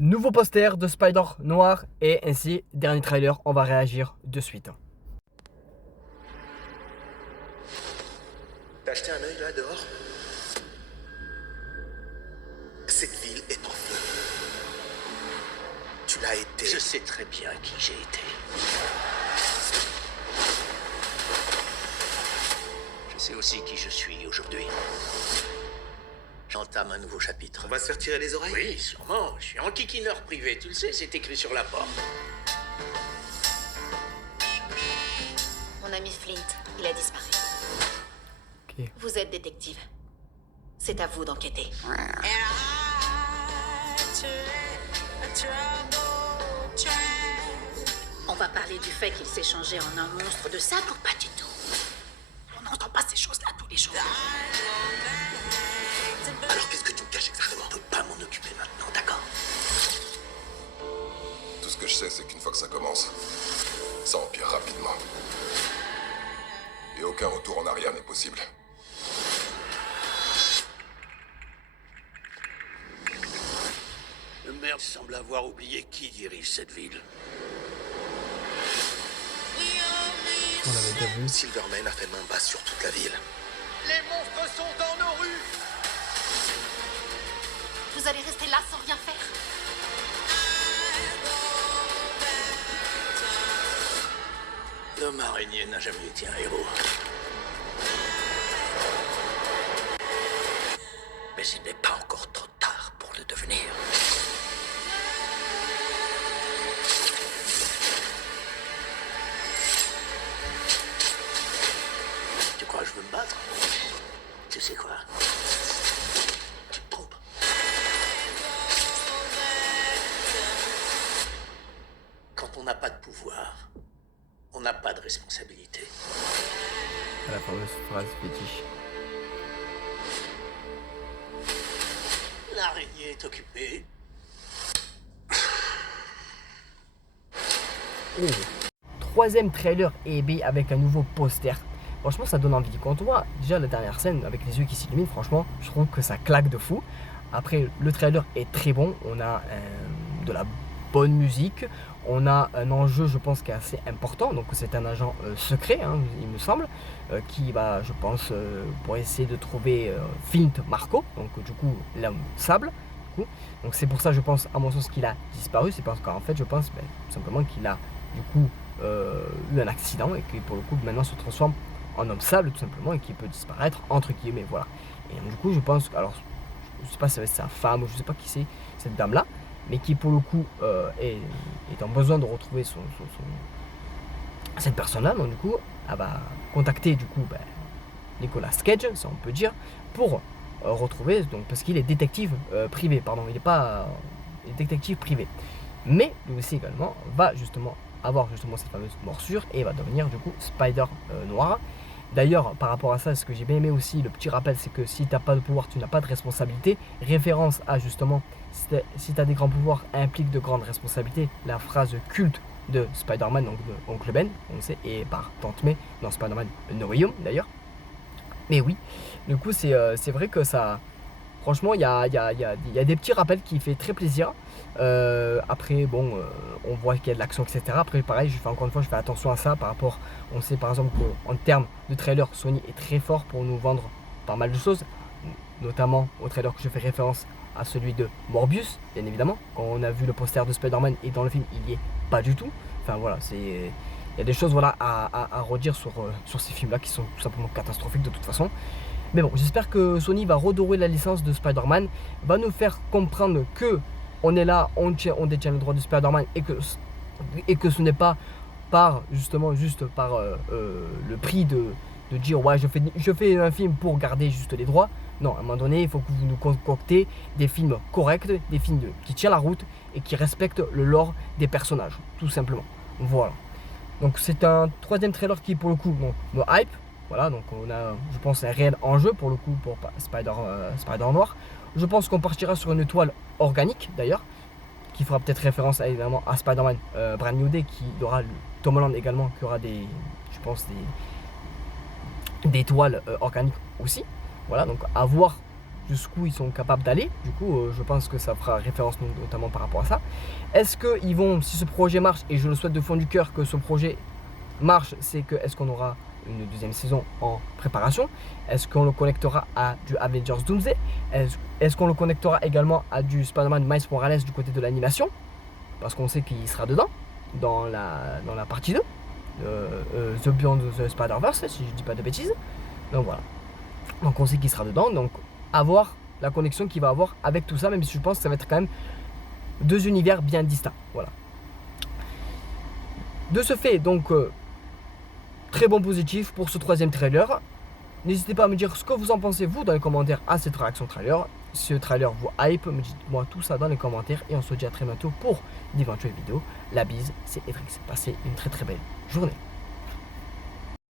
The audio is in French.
Nouveau poster de Spider Noir et ainsi, dernier trailer, on va réagir de suite. T'as acheté un œil là dehors? Cette ville est en feu. Tu l'as été. Je sais très bien qui j'ai été. Je sais aussi qui je suis aujourd'hui. J'entame un nouveau chapitre. On va se faire tirer les oreilles? Oui, sûrement. Je suis enquiquineur privé, tu le sais, c'est écrit sur la porte. Mon ami Flint, il a disparu. Ok. Vous êtes détective. C'est à vous d'enquêter. On va parler du fait qu'il s'est changé en un monstre de sabre ou pas du tout? On n'entend pas ces choses-là tous les jours. Alors qu'est-ce que tu me caches exactement? Je peux pas m'en occuper maintenant, d'accord? Tout ce que je sais, c'est qu'une fois que ça commence, ça empire rapidement. Et aucun retour en arrière n'est possible. Le maire semble avoir oublié qui dirige cette ville. On l'avait déjà vu. Silverman a fait main basse sur toute la ville. Les monstres sont dans nos rues! Vous allez rester là sans rien faire? L'homme araignée n'a jamais été un héros. Mais il n'est pas encore trop tard pour le devenir. Tu crois que je veux me battre? Tu sais quoi? Tu te trompes. Quand on n'a pas de pouvoir, on n'a pas de responsabilité. À la fameuse phrase fétiche. L'araignée est occupée. Oh. Troisième trailer EB avec un nouveau poster. Franchement, ça donne envie. Quand on voit déjà la dernière scène avec les yeux qui s'illuminent, franchement, je trouve que ça claque de fou. Après, le trailer est très bon. On a de la bonne musique. On a un enjeu, je pense, qui est assez important. Donc, c'est un agent secret, hein, il me semble, qui va, je pense, pour essayer de trouver Flint Marko. Donc, du coup, l'homme sable. Donc, c'est pour ça, je pense, à mon sens, qu'il a disparu. C'est parce qu'en fait, je pense tout simplement qu'il a, du coup, eu un accident et qui, pour le coup, maintenant se transforme en homme sable, tout simplement, et qui peut disparaître, entre guillemets, voilà. Et donc, du coup, je pense, alors, je sais pas si c'est sa femme, ou je sais pas qui c'est, cette dame-là, mais qui pour le coup est en besoin de retrouver cette personne-là. Donc du coup, elle va contacter du coup Nicolas Cage, si on peut dire, pour retrouver, donc parce qu'il est détective privé, pardon, il n'est pas détective privé. Mais lui aussi également va justement avoir justement cette fameuse morsure et va devenir du coup Spider Noir. D'ailleurs, par rapport à ça, ce que j'ai bien aimé aussi, le petit rappel, c'est que si tu n'as pas de pouvoir, tu n'as pas de responsabilité. Référence à justement, si tu as des grands pouvoirs, implique de grandes responsabilités. La phrase culte de Spider-Man, donc de Oncle Ben, on sait, et par Tante May dans Spider-Man No Way Home d'ailleurs. Mais oui, du coup, c'est vrai que ça... Franchement, il y a des petits rappels qui fait très plaisir. Après, bon, on voit qu'il y a de l'action, etc. Après, pareil, encore une fois, je fais attention à ça par rapport... On sait par exemple qu'en termes de trailer, Sony est très fort pour nous vendre pas mal de choses. Notamment au trailer que je fais référence à celui de Morbius, bien évidemment. Quand on a vu le poster de Spider-Man et dans le film, il n'y est pas du tout. Enfin voilà, il y a des choses voilà, à redire sur ces films-là qui sont tout simplement catastrophiques de toute façon. Mais bon, j'espère que Sony va redorer la licence de Spider-Man, va nous faire comprendre que on est là, on détient le droit de Spider-Man et que ce n'est pas par justement juste par le prix de dire ouais je fais un film pour garder juste les droits. Non, à un moment donné, il faut que vous nous concoctez des films corrects, des films qui tiennent la route et qui respectent le lore des personnages, tout simplement. Voilà. Donc c'est un troisième trailer qui pour le coup me hype. Voilà, donc on a, je pense, un réel enjeu pour le coup pour Spider Noir. Je pense qu'on partira sur une toile organique d'ailleurs, qui fera peut-être référence évidemment à Spider-Man Brand New Day, qui aura Tom Holland également, qui aura des, je pense, des toiles organiques aussi. Voilà, donc à voir jusqu'où ils sont capables d'aller. Du coup, je pense que ça fera référence notamment par rapport à ça. Est-ce qu'ils vont, si ce projet marche, et je le souhaite de fond du cœur que ce projet marche, c'est que est-ce qu'on aura une deuxième saison en préparation? Est-ce qu'on le connectera à du Avengers Doomsday? Est-ce qu'on le connectera également à du Spider-Man Miles Morales du côté de l'animation? Parce qu'on sait qu'il sera dedans, dans la partie 2. The Beyond the Spider-Verse, si je dis pas de bêtises. Donc voilà. Donc on sait qu'il sera dedans. Donc avoir la connexion qu'il va avoir avec tout ça, même si je pense que ça va être quand même deux univers bien distincts. Voilà. De ce fait, donc très bon positif pour ce troisième trailer. N'hésitez pas à me dire ce que vous en pensez vous dans les commentaires à cette réaction trailer. Si ce trailer vous hype, me dites-moi tout ça dans les commentaires et on se dit à très bientôt pour d'éventuelles vidéos. La bise, c'est Edrix. Passez une très très belle journée.